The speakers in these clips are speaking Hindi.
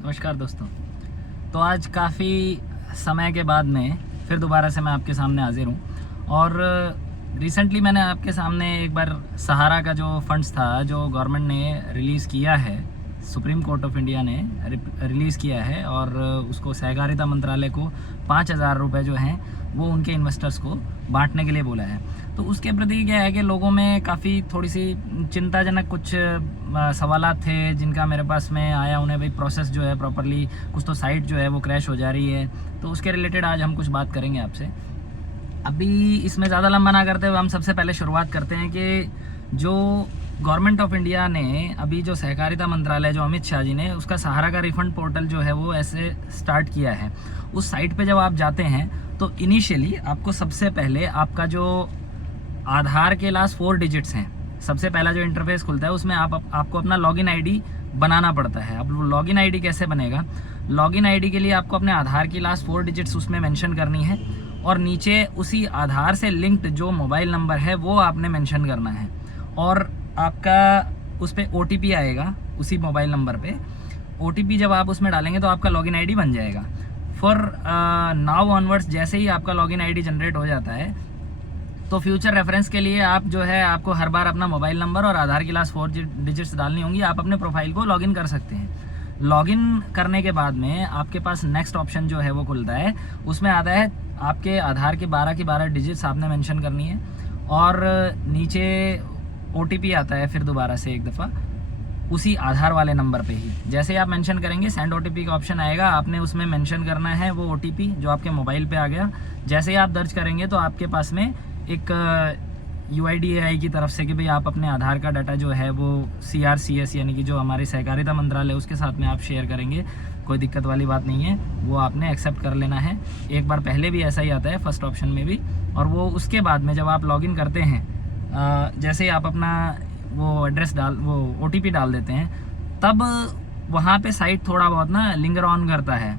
नमस्कार दोस्तों। तो आज काफ़ी समय के बाद में फिर दोबारा से मैं आपके सामने हाजिर हूँ। और रिसेंटली मैंने आपके सामने एक बार सहारा का जो फंड्स था जो गवर्नमेंट ने रिलीज़ किया है, सुप्रीम कोर्ट ऑफ इंडिया ने रिलीज़ किया है और उसको सहकारिता मंत्रालय को 5,000 रुपये जो हैं वो उनके इन्वेस्टर्स को बांटने के लिए बोला है। तो उसके प्रति क्या है कि लोगों में काफ़ी थोड़ी सी चिंताजनक कुछ सवालात थे जिनका मेरे पास में आया। उन्हें भाई प्रोसेस जो है प्रॉपरली, कुछ तो साइट जो है वो क्रैश हो जा रही है, तो उसके रिलेटेड आज हम कुछ बात करेंगे आपसे। अभी इसमें ज़्यादा लंबा ना करते हुए हम सबसे पहले शुरुआत करते हैं कि जो गवर्नमेंट ऑफ इंडिया ने अभी जो सहकारिता मंत्रालय जो अमित शाह जी ने उसका सहारा का रिफंड पोर्टल जो है वो ऐसे स्टार्ट किया है। उस साइट पे जब आप जाते हैं तो इनिशियली आपको सबसे पहले आपका जो आधार के लास्ट 4 डिजिट्स हैं, सबसे पहला जो इंटरफेस खुलता है उसमें आपको अपना लॉगिन आईडी बनाना पड़ता है। अब लॉगिन आईडी कैसे बनेगा? लॉगिन आईडी के लिए आपको अपने आधार की लास्ट 4 डिजिट्स उसमें मेंशन करनी है और नीचे उसी आधार से लिंक्ड जो मोबाइल नंबर है वो आपने मेंशन करना है और आपका उस पर OTP आएगा उसी मोबाइल नंबर पे। OTP जब आप उसमें डालेंगे तो आपका लॉगिन आईडी बन जाएगा। फॉर नाउ ऑनवर्ड्स जैसे ही आपका लॉगिन आईडी जनरेट हो जाता है तो फ्यूचर रेफरेंस के लिए आप जो है आपको हर बार अपना मोबाइल नंबर और आधार की लास्ट 4 डिजिट्स डालनी होंगी। आप अपने प्रोफाइल को लॉगिन कर सकते हैं। लॉगिन करने के बाद में आपके पास नेक्स्ट ऑप्शन जो है वो खुलता है। उसमें आता है आपके आधार के 12 डिजिट्स आपने मेंशन करनी है और नीचे OTP आता है फिर दोबारा से एक दफ़ा उसी आधार वाले नंबर पे ही। जैसे ही आप मेंशन करेंगे सेंड OTP का ऑप्शन आएगा, आपने उसमें मेंशन करना है वो OTP जो आपके मोबाइल पे आ गया। जैसे ही आप दर्ज करेंगे तो आपके पास में एक UIDAI की तरफ से कि भाई आप अपने आधार का डाटा जो है वो CRCS यानी कि जो हमारे सहकारिता मंत्रालय उसके साथ में आप शेयर करेंगे। कोई दिक्कत वाली बात नहीं है, वो आपने एक्सेप्ट कर लेना है। एक बार पहले भी ऐसा ही आता है फर्स्ट ऑप्शन में भी। और वो उसके बाद में जब आप लॉगिन करते हैं जैसे ही आप अपना वो एड्रेस वो OTP डाल देते हैं तब वहाँ पे साइट थोड़ा बहुत ना लिंगर ऑन करता है।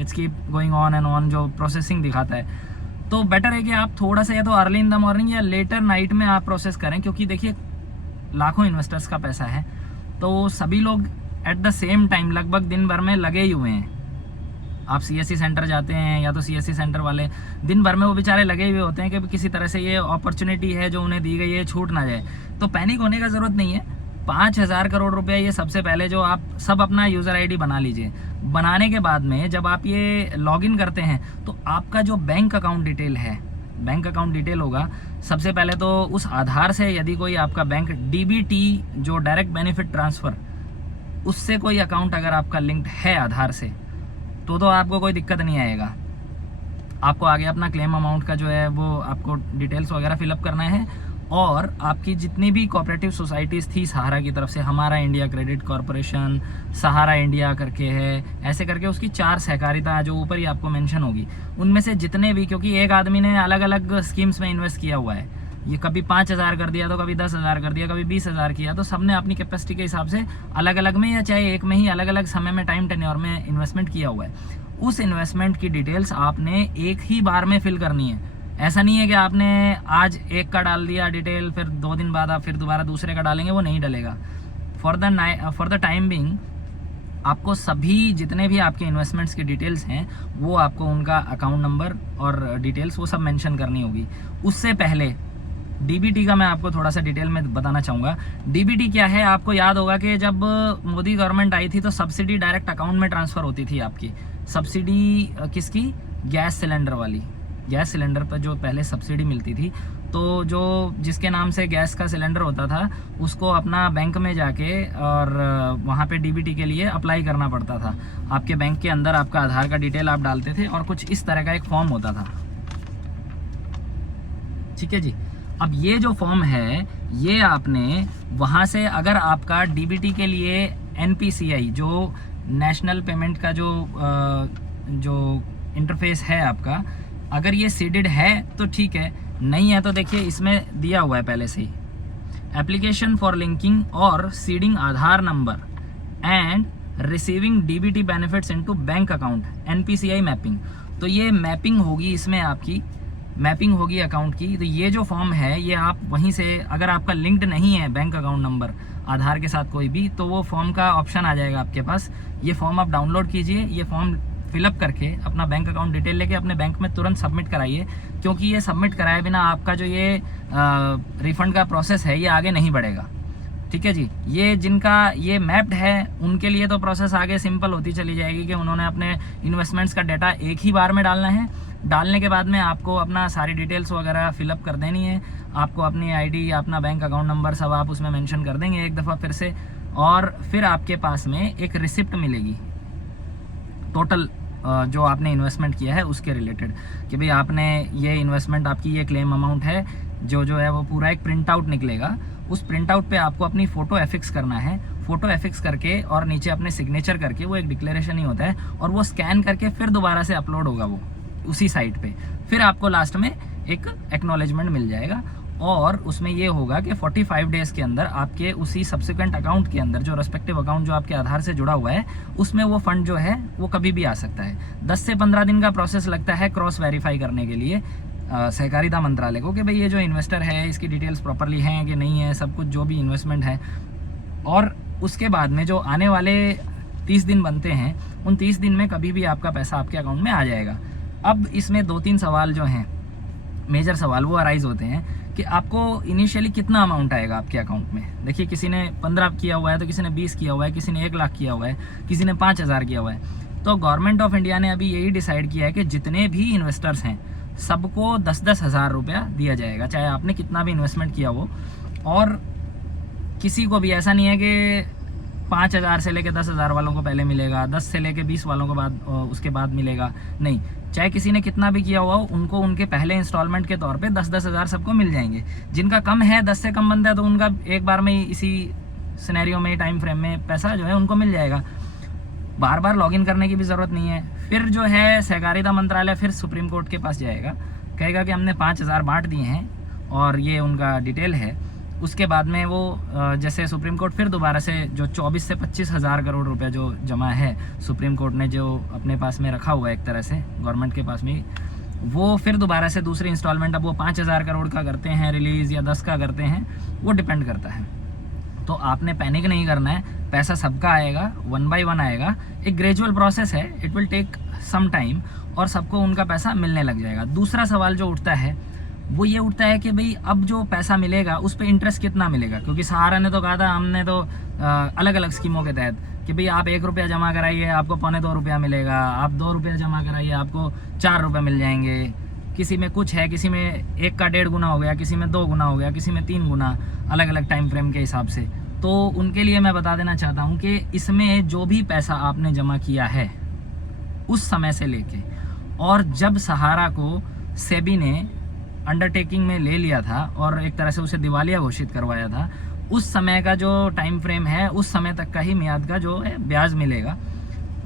It's keep going on and on, जो प्रोसेसिंग दिखाता है। तो बेटर है कि आप थोड़ा सा या तो अर्ली इन द मॉर्निंग या लेटर नाइट में आप प्रोसेस करें, क्योंकि देखिए लाखों इन्वेस्टर्स का पैसा है तो सभी लोग एट द सेम टाइम लगभग दिन भर में लगे ही हुए हैं। आप CSC सेंटर जाते हैं या तो CSC सेंटर वाले दिन भर में वो बेचारे लगे हुए होते हैं कि किसी तरह से ये अपॉर्चुनिटी है जो उन्हें दी गई है छूट ना जाए। तो पैनिक होने का ज़रूरत नहीं है। 5,000 करोड़ रुपया ये सबसे पहले जो आप सब अपना यूज़र ID बना लीजिए। बनाने के बाद में जब आप ये लॉगिन करते हैं तो आपका जो बैंक अकाउंट डिटेल है, बैंक अकाउंट डिटेल होगा सबसे पहले तो उस आधार से। यदि कोई आपका बैंक DBT जो डायरेक्ट बेनिफिट ट्रांसफ़र, उससे कोई अकाउंट अगर आपका लिंक्ड है आधार से तो आपको कोई दिक्कत नहीं आएगा। आपको आगे अपना क्लेम अमाउंट का जो है वो आपको डिटेल्स वगैरह फिलअप करना है और आपकी जितनी भी कोऑपरेटिव सोसाइटीज़ थी सहारा की तरफ से, हमारा इंडिया क्रेडिट कॉरपोरेशन, सहारा इंडिया करके है, ऐसे करके उसकी 4 सहकारिता जो ऊपर ही आपको मेंशन होगी, उनमें से जितने भी, क्योंकि एक आदमी ने अलग अलग स्कीम्स में इन्वेस्ट किया हुआ है, ये कभी 5,000 कर दिया तो कभी 10,000 कर दिया, कभी 20,000 किया, तो सबने अपनी कैपेसिटी के हिसाब से अलग अलग में या चाहे एक में ही अलग अलग समय में टाइम टेन्योर में इन्वेस्टमेंट किया हुआ है। उस इन्वेस्टमेंट की डिटेल्स आपने एक ही बार में फिल करनी है। ऐसा नहीं है कि आपने आज एक का डाल दिया डिटेल, फिर 2 दिन बाद आप फिर दोबारा दूसरे का डालेंगे, वो नहीं डलेगा। फॉर द टाइम बिंग आपको सभी जितने भी आपके इन्वेस्टमेंट्स की डिटेल्स हैं वो आपको उनका अकाउंट नंबर और डिटेल्स वो सब मेंशन करनी होगी। उससे पहले DBT का मैं आपको थोड़ा सा डिटेल में बताना चाहूँगा। DBT क्या है? आपको याद होगा कि जब मोदी गवर्नमेंट आई थी तो सब्सिडी डायरेक्ट अकाउंट में ट्रांसफ़र होती थी आपकी। सब्सिडी किसकी? गैस सिलेंडर वाली। गैस सिलेंडर पर जो पहले सब्सिडी मिलती थी तो जो जिसके नाम से गैस का सिलेंडर होता था उसको अपना बैंक में जाके और वहाँ पे DBT के लिए अप्लाई करना पड़ता था। आपके बैंक के अंदर आपका आधार का डिटेल आप डालते थे और कुछ इस तरह का एक फॉर्म होता था। ठीक है जी। अब ये जो फॉर्म है ये आपने वहाँ से, अगर आपका DBT के लिए NPCI जो नेशनल पेमेंट का जो इंटरफेस है आपका, अगर ये सीडेड है तो ठीक है, नहीं है तो देखिए इसमें दिया हुआ है पहले से ही, एप्लीकेशन फॉर लिंकिंग और seeding Aadhaar number and receiving DBT benefits into bank account NPCI mapping. तो ये मैपिंग होगी, इसमें आपकी मैपिंग होगी अकाउंट की। तो ये जो फॉर्म है ये आप वहीं से, अगर आपका लिंक्ड नहीं है बैंक अकाउंट नंबर, आधार के साथ कोई भी, तो वो फॉर्म का ऑप्शन आ जाएगा आपके पास। ये फॉर्म आप डाउनलोड कीजिए, ये फॉर्म फिलअप करके अपना बैंक अकाउंट डिटेल लेके अपने बैंक में तुरंत सबमिट कराइए, क्योंकि ये सबमिट कराए बिना आपका जो ये रिफंड का प्रोसेस है ये आगे नहीं बढ़ेगा। ठीक है जी। ये जिनका ये मैप्ड है उनके लिए तो प्रोसेस आगे सिंपल होती चली जाएगी कि उन्होंने अपने इन्वेस्टमेंट्स का डाटा एक ही बार में डालना है। डालने के बाद में आपको अपना सारी डिटेल्स वगैरह फिलअप कर देनी है। आपको अपनी आईडी, अपना बैंक अकाउंट नंबर सब आप उसमें मेंशन कर देंगे एक दफ़ा फिर से, और फिर आपके पास में एक रिसिप्ट मिलेगी टोटल जो आपने इन्वेस्टमेंट किया है उसके रिलेटेड, कि भाई आपने ये इन्वेस्टमेंट, आपकी ये क्लेम अमाउंट है, जो है वो पूरा एक प्रिंट आउट निकलेगा। उस प्रिंट आउट पे आपको अपनी फ़ोटो एफिक्स करना है। फ़ोटो एफिक्स करके और नीचे अपने सिग्नेचर करके, वो एक डिक्लेरेशन ही होता है, और वो स्कैन करके फिर दोबारा से अपलोड होगा वो उसी साइट पे। फिर आपको लास्ट में एक एक्नॉलेजमेंट मिल जाएगा, और उसमें ये होगा कि 45 डेज़ के अंदर आपके उसी सब्सिक्वेंट अकाउंट के अंदर, जो रेस्पेक्टिव अकाउंट जो आपके आधार से जुड़ा हुआ है, उसमें वो फंड जो है वो कभी भी आ सकता है। 10 से 15 दिन का प्रोसेस लगता है क्रॉस वेरीफाई करने के लिए सहकारिता मंत्रालय को, कि भाई ये जो इन्वेस्टर है इसकी डिटेल्स प्रॉपरली हैं कि नहीं है, सब कुछ जो भी इन्वेस्टमेंट है। और उसके बाद में जो आने वाले 30 दिन बनते हैं, उन 30 दिन में कभी भी आपका पैसा आपके अकाउंट में आ जाएगा। अब इसमें 2-3 सवाल जो हैं, मेजर सवाल, वो अराइज होते हैं कि आपको इनिशियली कितना अमाउंट आएगा आपके अकाउंट में। देखिए, किसी ने 15 किया हुआ है, तो किसी ने 20 किया हुआ है, किसी ने 1 लाख किया हुआ है, किसी ने 5000 किया हुआ है। तो गवर्नमेंट ऑफ इंडिया ने अभी यही डिसाइड किया है कि जितने भी इन्वेस्टर्स हैं सबको 10-10 हज़ार रुपया दिया जाएगा, चाहे आपने कितना भी इन्वेस्टमेंट किया हो। और किसी को भी ऐसा नहीं है कि 5,000 से लेके 10,000 वालों को पहले मिलेगा, 10 से लेके 20 वालों को बाद उसके बाद मिलेगा, नहीं। चाहे किसी ने कितना भी किया हुआ हो, उनको उनके पहले इंस्टॉलमेंट के तौर पे 10-10 हज़ार सबको मिल जाएंगे। जिनका कम है, 10 से कम बनता है, तो उनका एक बार में इसी सिनेरियो में, टाइम फ्रेम में पैसा जो है उनको मिल जाएगा। बार बार लॉगिन करने की भी ज़रूरत नहीं है। फिर जो है सहकारिता मंत्रालय फिर सुप्रीम कोर्ट के पास जाएगा, कहेगा कि हमने 5,000 बांट दिए हैं और ये उनका डिटेल है। उसके बाद में वो जैसे सुप्रीम कोर्ट फिर दोबारा से जो 24 से 25 हज़ार करोड़ रुपए जो जमा है, सुप्रीम कोर्ट ने जो अपने पास में रखा हुआ है एक तरह से गवर्नमेंट के पास में, वो फिर दोबारा से दूसरी इंस्टॉलमेंट, अब वो 5,000 करोड़ का करते हैं रिलीज़ या 10 का करते हैं, वो डिपेंड करता है। तो आपने पैनिक नहीं करना है, पैसा सबका आएगा, 1 बाय 1 आएगा। एक ग्रेजुअल प्रोसेस है, it will take some time, और सबको उनका पैसा मिलने लग जाएगा। दूसरा सवाल जो उठता है वो ये उठता है कि भाई अब जो पैसा मिलेगा उस पर इंटरेस्ट कितना मिलेगा, क्योंकि सहारा ने तो कहा था, हमने तो अलग अलग स्कीमों के तहत कि भाई आप 1 रुपया जमा कराइए आपको 2.25 रुपया मिलेगा, आप 2 रुपया जमा कराइए आपको 4 रुपये मिल जाएंगे। किसी में कुछ है, किसी में 1 का 1.5 गुना हो गया, किसी में 2 गुना हो गया, किसी में 3 गुना, अलग अलग टाइम फ्रेम के हिसाब से। तो उनके लिए मैं बता देना चाहता हूँ कि इसमें जो भी पैसा आपने जमा किया है उस समय से लेके, और जब सहारा को सेबी ने अंडरटेकिंग में ले लिया था और एक तरह से उसे दिवालिया घोषित करवाया था, उस समय का जो टाइम फ्रेम है, उस समय तक का ही मियाद का जो है ब्याज मिलेगा।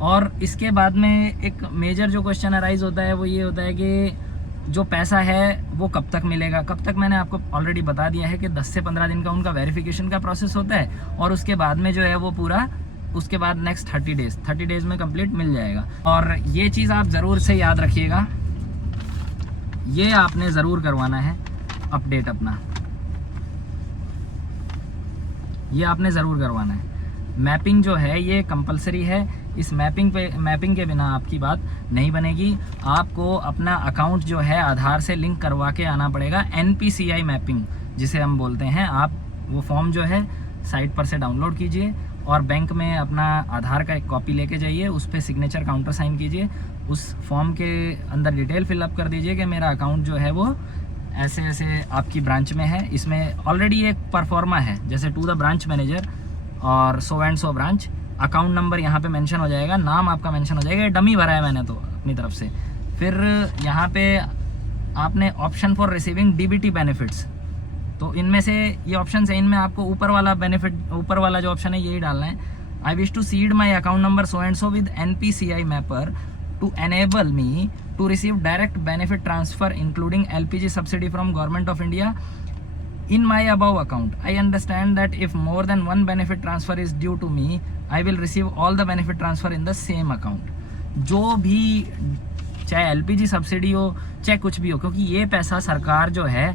और इसके बाद में एक मेजर जो क्वेश्चन अराइज होता है वो ये होता है कि जो पैसा है वो कब तक मिलेगा। कब तक मैंने आपको ऑलरेडी बता दिया है कि 10 से 15 दिन का उनका वेरिफिकेशन का प्रोसेस होता है, और उसके बाद में जो है वो पूरा, उसके बाद नेक्स्ट 30 डेज़ में कंप्लीट मिल जाएगा। और ये चीज़ आप ज़रूर से याद रखिएगा, ये आपने ज़रूर करवाना है अपडेट अपना, ये आपने ज़रूर करवाना है। मैपिंग जो है ये कंपलसरी है, इस मैपिंग के बिना आपकी बात नहीं बनेगी। आपको अपना अकाउंट जो है आधार से लिंक करवा के आना पड़ेगा, NPCI मैपिंग जिसे हम बोलते हैं। आप वो फॉर्म जो है साइट पर से डाउनलोड कीजिए और बैंक में अपना आधार का एक कॉपी लेके जाइए, उस पर सिग्नेचर काउंटर साइन कीजिए, उस फॉर्म के अंदर डिटेल फिलअप कर दीजिए कि मेरा अकाउंट जो है वो ऐसे ऐसे आपकी ब्रांच में है। इसमें ऑलरेडी एक परफॉर्मा है, जैसे टू द ब्रांच मैनेजर और सो and so branch, account number यहाँ पे मेंशन हो जाएगा, नाम आपका मेंशन हो जाएगा। ये डमी भरा है मैंने तो अपनी तरफ से। फिर यहाँ पे आपने option for receiving DBT benefits, तो इनमें से ये ऑप्शन है, इनमें आपको ऊपर वाला बेनिफिट, ऊपर वाला जो ऑप्शन है यही डालना है। I wish to seed my account number so and so with NPCI mapper to enable me to receive direct benefit transfer including LPG subsidy from Government of India in my above account. I understand that if more than one benefit transfer is due to me, I will receive all the benefit transfer in the same account. जो भी चाहे LPG सब्सिडी हो चाहे कुछ भी हो, क्योंकि ये पैसा सरकार जो है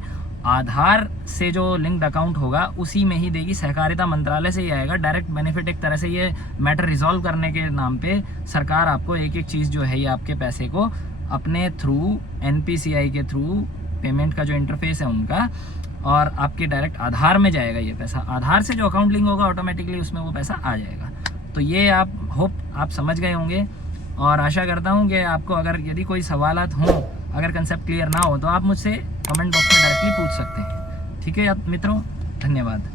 आधार से जो लिंक्ड अकाउंट होगा उसी में ही देगी, सहकारिता मंत्रालय से ही आएगा डायरेक्ट बेनिफिट। एक तरह से ये मैटर रिजॉल्व करने के नाम पे सरकार आपको एक एक चीज़ जो है ये आपके पैसे को अपने थ्रू NPCI के थ्रू पेमेंट का जो इंटरफेस है उनका, और आपके डायरेक्ट आधार में जाएगा ये पैसा। आधार से जो अकाउंट लिंक होगा ऑटोमेटिकली उसमें वो पैसा आ जाएगा। तो ये आप होप आप समझ गए होंगे, और आशा करता हूँ कि आपको अगर यदि कोई सवालात हों, अगर कंसेप्ट क्लियर ना हो तो आप मुझसे कमेंट बॉक्स में डायरेक्टली पूछ सकते हैं। ठीक है मित्रों, धन्यवाद।